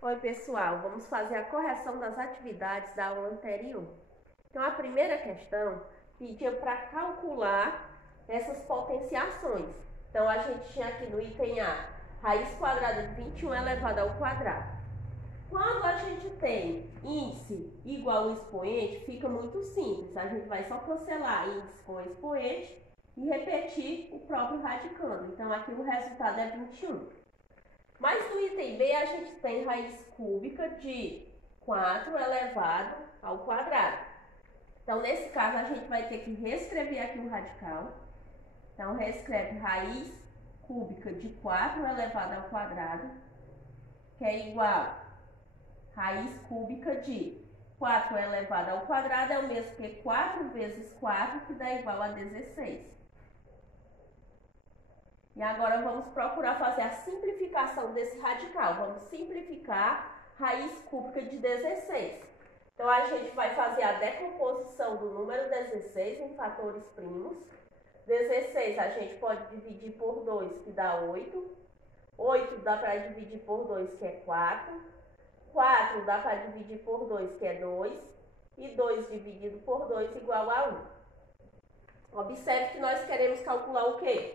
Oi, pessoal, vamos fazer a correção das atividades da aula anterior. Então, a primeira questão pedia para calcular essas potenciações. Então, a gente tinha aqui no item A, raiz quadrada de 21 elevado ao quadrado. Quando a gente tem índice igual ao expoente, fica muito simples. A gente vai só cancelar índice com expoente e repetir o próprio radicando. Então, aqui o resultado é 21. Mas no item B a gente tem raiz cúbica de 4 elevado ao quadrado. Então, nesse caso, a gente vai ter que reescrever aqui o radical. Então, reescreve raiz cúbica de 4 elevado ao quadrado, que é igual a raiz cúbica de 4 elevado ao quadrado, é o mesmo que 4 vezes 4, que dá igual a 16. E agora vamos procurar fazer a simplificação desse radical. Vamos simplificar raiz cúbica de 16. Então, a gente vai fazer a decomposição do número 16 em fatores primos. 16 a gente pode dividir por 2, que dá 8. 8 dá para dividir por 2, que é 4. 4 dá para dividir por 2, que é 2. E 2 dividido por 2 igual a 1. Observe que nós queremos calcular o quê?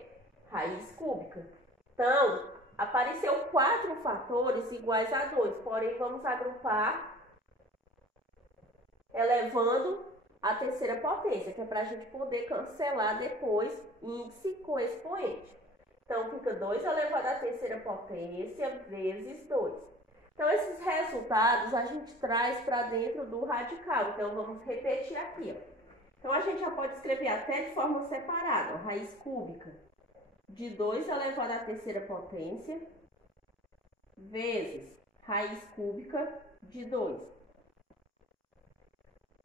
Raiz cúbica. Então, apareceu 4 fatores iguais a 2, porém vamos agrupar elevando a terceira potência, que é para a gente poder cancelar depois índice com expoente. Então, fica 2 elevado à terceira potência vezes 2. Então, esses resultados a gente traz para dentro do radical. Então, vamos repetir aqui. Então, a gente já pode escrever até de forma separada. Raiz cúbica de 2 elevado à terceira potência vezes raiz cúbica de 2.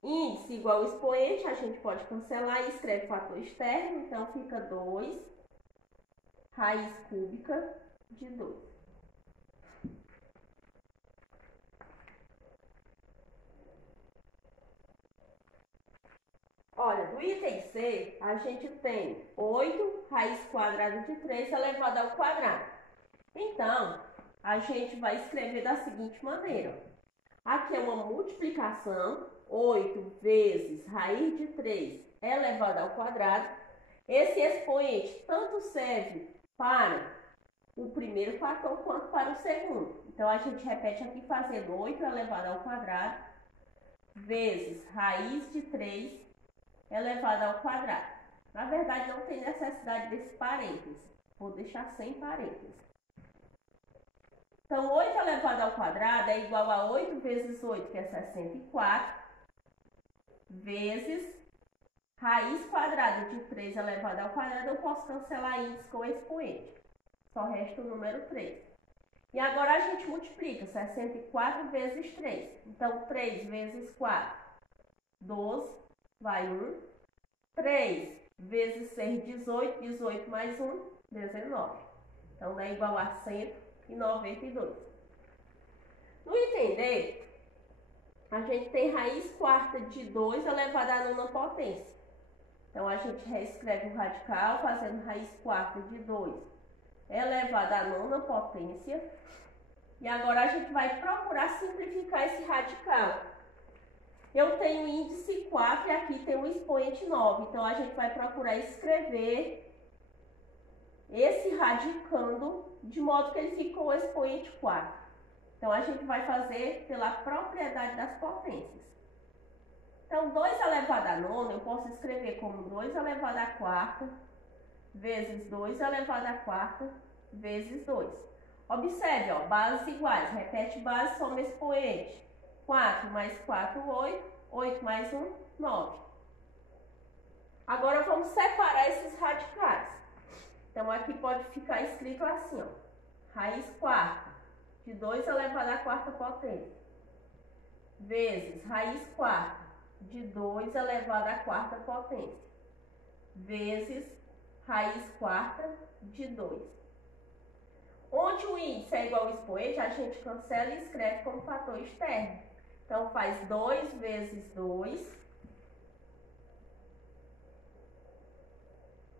Índice igual ao expoente, a gente pode cancelar e escreve fator externo, então fica 2 raiz cúbica de 2. Olha, no item C, a gente tem 8 raiz quadrada de 3 elevado ao quadrado. Então, a gente vai escrever da seguinte maneira. Aqui é uma multiplicação, 8 vezes raiz de 3 elevado ao quadrado. Esse expoente tanto serve para o primeiro fator quanto para o segundo. Então, a gente repete aqui fazendo 8 elevado ao quadrado vezes raiz de 3 elevado ao quadrado. Na verdade, não tem necessidade desse parênteses. Vou deixar sem parênteses. Então, 8 elevado ao quadrado é igual a 8 vezes 8, que é 64, vezes raiz quadrada de 3 elevado ao quadrado. Eu posso cancelar índice com expoente. Só resta o número 3. E agora a gente multiplica 64 vezes 3. Então, 3 vezes 4, 12, vai 1. 3 vezes 6, 18. 18 mais 1, 19. Então, dá igual a 192. No item D, a gente tem raiz quarta de 2 elevado à nona potência. Então, a gente reescreve o radical fazendo raiz quarta de 2 elevado à nona potência. E agora a gente vai procurar simplificar esse radical. Eu tenho índice 4 e aqui tem o expoente 9. Então, a gente vai procurar escrever esse radicando de modo que ele fique com o expoente 4. Então, a gente vai fazer pela propriedade das potências. Então, 2 elevado à nona, eu posso escrever como 2 elevado à quarta vezes 2 elevado à quarta vezes 2. Observe, ó, bases iguais. Repete base, soma expoente. 4 mais 4, 8. 8 mais 1, 9. Agora, vamos separar esses radicais. Então, aqui pode ficar escrito assim, ó. Raiz quarta de 2 elevado à quarta potência vezes raiz quarta de 2 elevado à quarta potência vezes raiz quarta de 2. Onde o índice é igual ao expoente, a gente cancela e escreve como fator externo. Então, faz 2 vezes 2.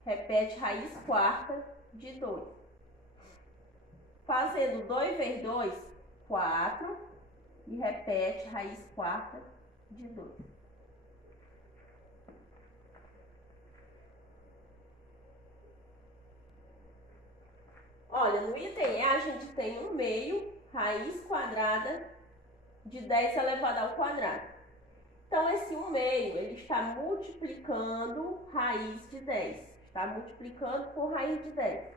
Repete raiz quarta de 2. Fazendo 2 vezes 2, 4 e repete raiz quarta de 2. Olha, no item E a gente tem 1/2 raiz quadrada de 10 elevado ao quadrado. Então, esse 1/2, ele está multiplicando raiz de 10. Está multiplicando por raiz de 10.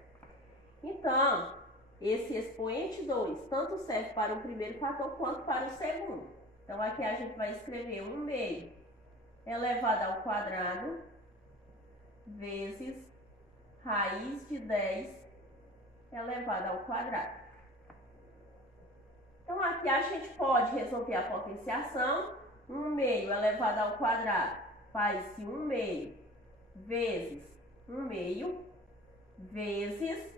Então, esse expoente 2 tanto serve para o primeiro fator quanto para o segundo. Então, aqui a gente vai escrever 1/2 elevado ao quadrado vezes raiz de 10 elevado ao quadrado. Então, aqui a gente pode resolver a potenciação. 1/2 elevado ao quadrado faz-se 1/2 vezes 1/2 vezes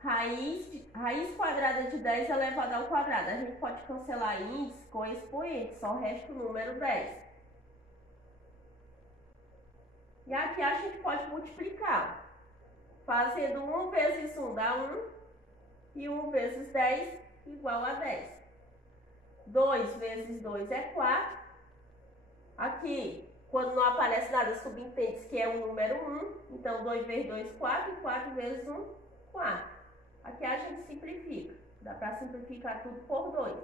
raiz quadrada de 10 elevado ao quadrado. A gente pode cancelar índice com expoente, só resta o número 10. E aqui a gente pode multiplicar. Fazendo 1 vezes 1 dá 1 e 1 vezes 10 igual a 10. 2 vezes 2 é 4. Aqui, quando não aparece nada, subentende-se que é o número 1. Então, 2 vezes 2, 4 e 4 vezes 1, 4. Aqui a gente simplifica. Dá para simplificar tudo por 2.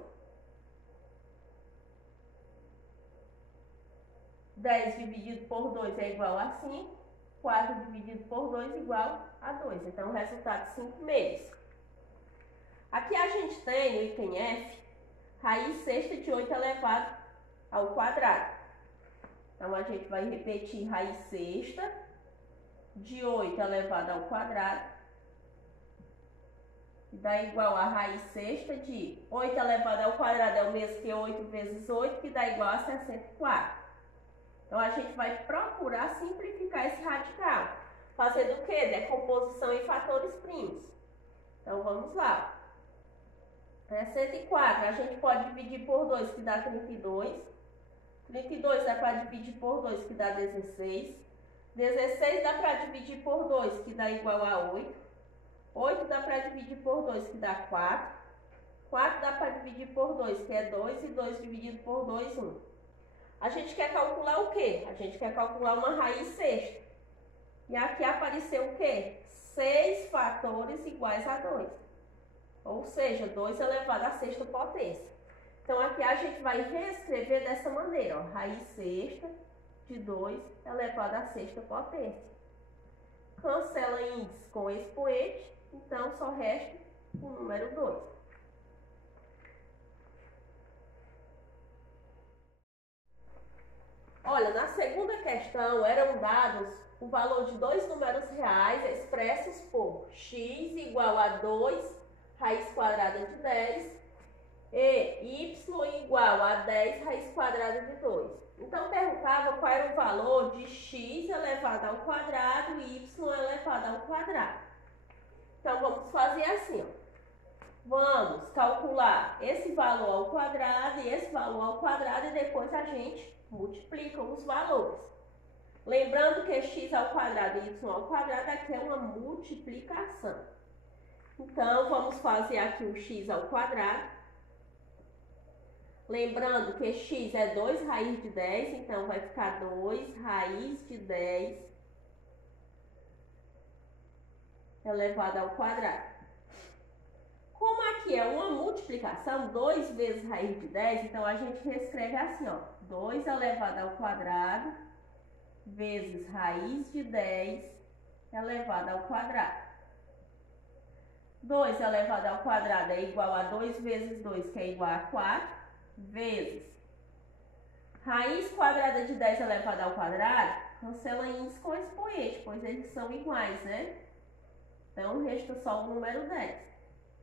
10 dividido por 2 é igual a 5. 4 dividido por 2 é igual a 2. Então, o resultado é 5/2. Aqui a gente tem no item F, raiz sexta de 8 elevado ao quadrado. Então, a gente vai repetir raiz sexta de 8 elevado ao quadrado. Dá igual a raiz sexta de 8 elevado ao quadrado é o mesmo que 8 vezes 8, que dá igual a 64. Então, a gente vai procurar simplificar esse radical. Fazendo o quê? Decomposição em fatores primos. Então, vamos lá. 104, a gente pode dividir por 2, que dá 32. 32 dá para dividir por 2, que dá 16. 16 dá para dividir por 2, que dá igual a 8. 8 dá para dividir por 2, que dá 4. 4 dá para dividir por 2, que é 2. E 2 dividido por 2, 1. A gente quer calcular o quê? A gente quer calcular uma raiz sexta. E aqui apareceu o quê? 6 fatores iguais a 2. Ou seja, 2 elevado à sexta potência. Então, aqui a gente vai reescrever dessa maneira, ó, raiz sexta de 2 elevado à sexta potência. Cancela índice com expoente, então só resta o número 2. Olha, na segunda questão eram dados o valor de dois números reais expressos por x igual a 2 raiz quadrada de 10 e y igual a 10 raiz quadrada de 2. Então, perguntava qual era o valor de x elevado ao quadrado e y elevado ao quadrado. Então, vamos fazer assim, ó. Vamos calcular esse valor ao quadrado e esse valor ao quadrado e depois a gente multiplica os valores. Lembrando que x ao quadrado e y ao quadrado aqui é uma multiplicação. Então, vamos fazer aqui o x ao quadrado. Lembrando que x é 2 raiz de 10, então vai ficar 2 raiz de 10 elevado ao quadrado. Como aqui é uma multiplicação, 2 vezes raiz de 10, então a gente reescreve assim, ó. 2 elevado ao quadrado vezes raiz de 10 elevado ao quadrado. 2 elevado ao quadrado é igual a 2 vezes 2, que é igual a 4, vezes raiz quadrada de 10 elevado ao quadrado, cancela índice com expoente, pois eles são iguais, né? Então, resta só o número 10.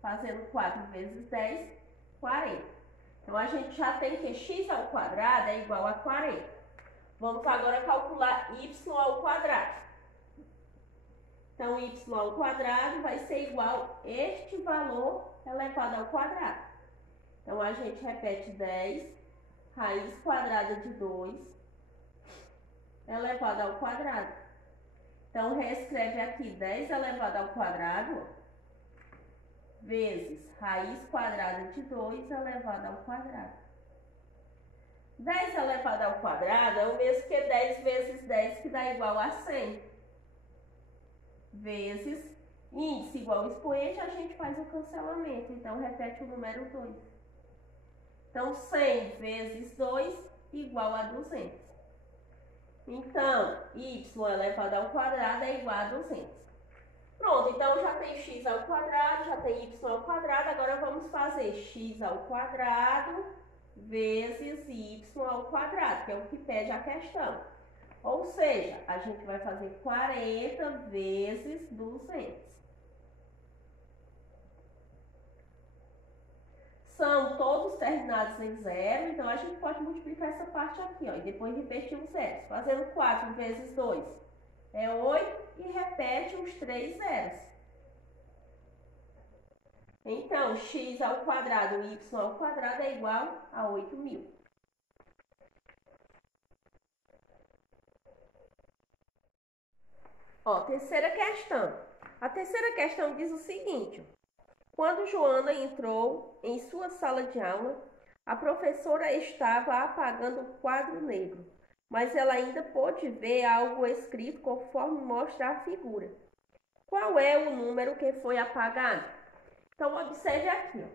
Fazendo 4 vezes 10, 40. Então, a gente já tem que x ao quadrado é igual a 40. Vamos agora calcular y ao quadrado. Então, y ao quadrado vai ser igual a este valor elevado ao quadrado. Então, a gente repete 10 raiz quadrada de 2 elevado ao quadrado. Então, reescreve aqui 10 elevado ao quadrado vezes raiz quadrada de 2 elevado ao quadrado. 10 elevado ao quadrado é o mesmo que 10 vezes 10, que dá igual a 100. Vezes índice igual ao expoente, a gente faz o cancelamento. Então, repete o número 2. Então, 100 vezes 2 igual a 200. Então, y elevado ao quadrado é igual a 200. Pronto, então já tem x ao quadrado, já tem y ao quadrado. Agora vamos fazer x ao quadrado vezes y ao quadrado, que é o que pede a questão. Ou seja, a gente vai fazer 40 vezes 200. São todos terminados em zero, então a gente pode multiplicar essa parte aqui, ó, e depois repetir os zeros. Fazendo 4 vezes 2 é 8 e repete os 3 zeros. Então, x ao quadrado e y ao quadrado é igual a 8.000. Ó, terceira questão. A terceira questão diz o seguinte: quando Joana entrou em sua sala de aula, a professora estava apagando o quadro negro, mas ela ainda pôde ver algo escrito conforme mostra a figura. Qual é o número que foi apagado? Então, observe aqui, ó.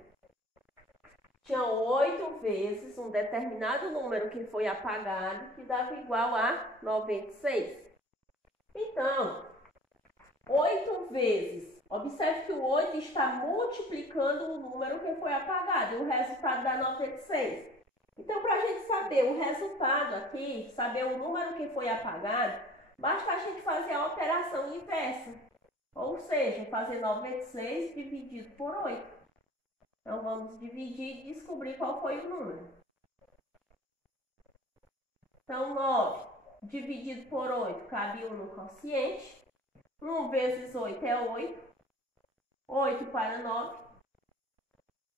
Tinha 8 vezes um determinado número que foi apagado, que dava igual a 96. Então, 8 vezes. Observe que o 8 está multiplicando o número que foi apagado, e o resultado dá 96. Então, para a gente saber o resultado aqui, saber o número que foi apagado, basta a gente fazer a operação inversa. Ou seja, fazer 96 dividido por 8. Então, vamos dividir e descobrir qual foi o número. Então, 9 dividido por 8 cabe 1 no quociente. 1 vezes 8 é 8. 8 para 9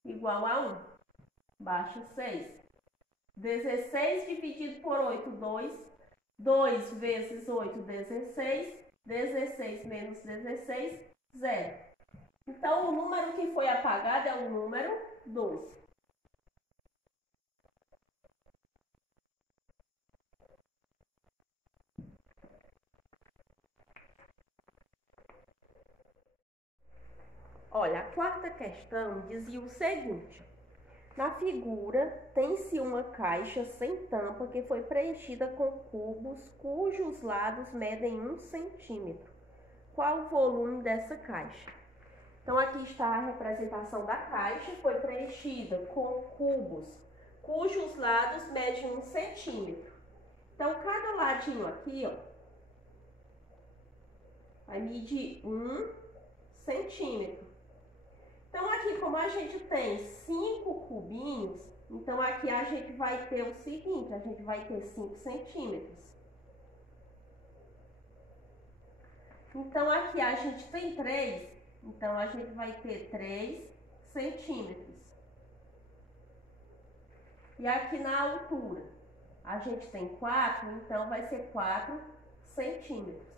igual a 1. Baixa 6. 16 dividido por 8, 2. 2 vezes 8, 16. 16 menos 16, 0. Então, o número que foi apagado é o número 12. Olha, a quarta questão dizia o seguinte: na figura tem-se uma caixa sem tampa que foi preenchida com cubos cujos lados medem 1 centímetro. Qual o volume dessa caixa? Então, aqui está a representação da caixa, foi preenchida com cubos cujos lados medem 1 centímetro. Então, cada ladinho aqui, ó, vai medir 1 centímetro. Então, aqui, como a gente tem 5 cubinhos, então aqui a gente vai ter o seguinte: a gente vai ter 5 centímetros. Então, aqui a gente tem 3, então a gente vai ter 3 centímetros. E aqui na altura, a gente tem 4, então vai ser 4 centímetros.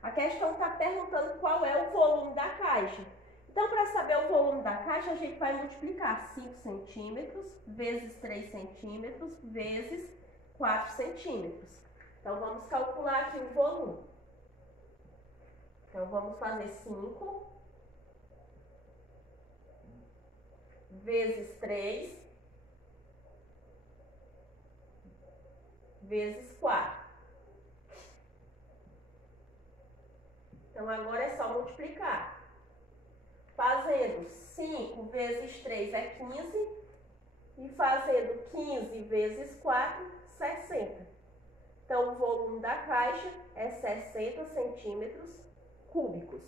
A questão está perguntando qual é o volume da caixa. Então, para saber o volume da caixa, a gente vai multiplicar 5 centímetros vezes 3 centímetros vezes 4 centímetros. Então, vamos calcular aqui o volume. Então, vamos fazer 5 vezes 3 vezes 4. Então, agora é só multiplicar. Fazendo 5 vezes 3 é 15, e fazendo 15 vezes 4, 60. Então, o volume da caixa é 60 centímetros cúbicos.